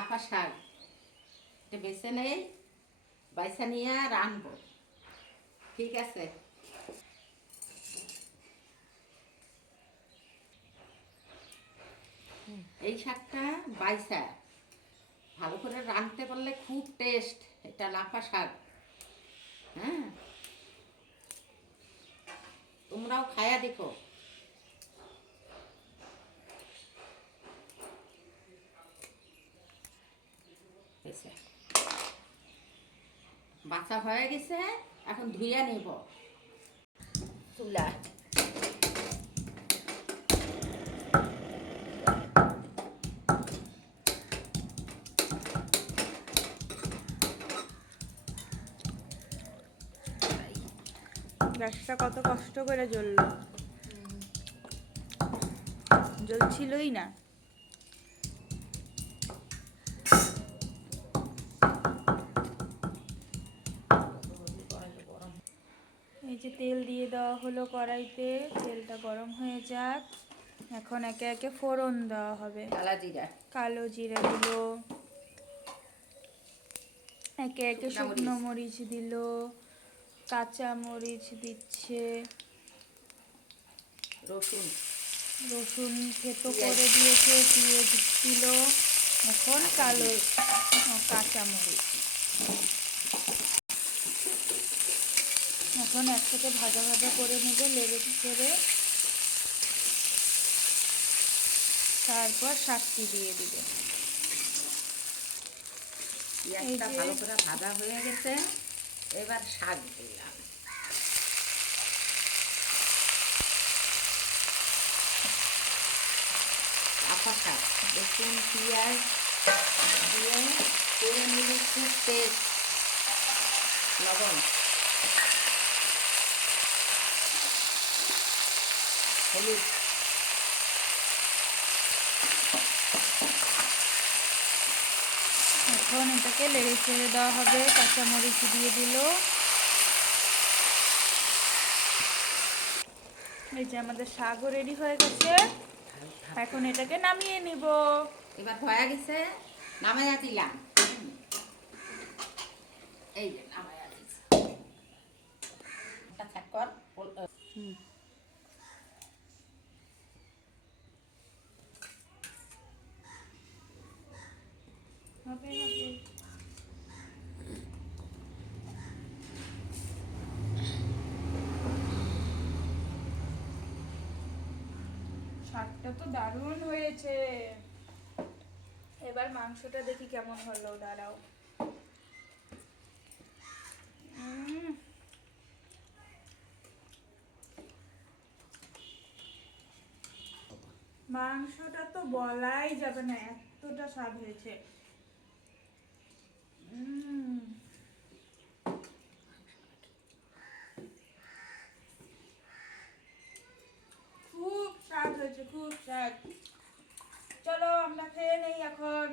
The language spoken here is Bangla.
লাফা শাক, এটা বেছে নেই, বাইসা নিয়ে রানবো। ঠিক আছে? এই শাকটা বাইসা ভালো করে রাঁধতে পারলে খুব টেস্ট। এটা লাফা শাক। হ্যাঁ, তোমরাও খায়া দেখো। বাছা হয়ে গেছে, এখন ধুইয়া নেব চুলা। গ্যাসটা কত কষ্ট করে জ্বললো, জ্বলছিলই না। এই যে তেল দিয়ে দেওয়া হলো কড়াইতে, তেলটা গরম হয়ে যাক। এখন একে একে ফোড়ন দেওয়া হবে। কালা জিরা, কালো জিরা দিল, একে একে শুকনো মরিচ দিল, কাঁচা মরিচ দিচ্ছে, রসুন, রসুন থেতো করে দিয়েছে, পেঁয়াজ দিল, এখন কালো কাঁচা মরিচ। এখন একসাথে ভাজা ভাজা করে নেবে লেড়ে চেড়ে, তারপর শাকটি দিয়ে দিবে। পেঁয়াজটা ভালো করে ভাজা হয়ে গেছে, এবার শাক দিলাম। লাফা শাক, রসুন পেঁয়াজ দিয়ে করে নিলে খুব টেস্ট। লবণ, হলুদ, এখন এটাকে লেড়ে চেড়ে দেওয়া হবে। কাঁচামরিচ দিয়ে দিল। এই যে আমাদের শাকও রেডি হয়ে গেছে, এখন এটাকে নামিয়ে নিব। এবার হয়ে গেছে, নামাইয়া দিলাম। এই যে নামাইয়া দিচ্ছি। হবে হবে। শাকটা তো দারুণ হয়েছে। এবার মাংসটা দেখি কেমন হলো, দাঁড়াও। মাংসটা তো বলাই যাবে না, এতটা স্বাদ হয়েছে। খুব স্বাদ হয়েছে, খুব স্বাদ। চলো আমরা খেয়ে নেই এখন।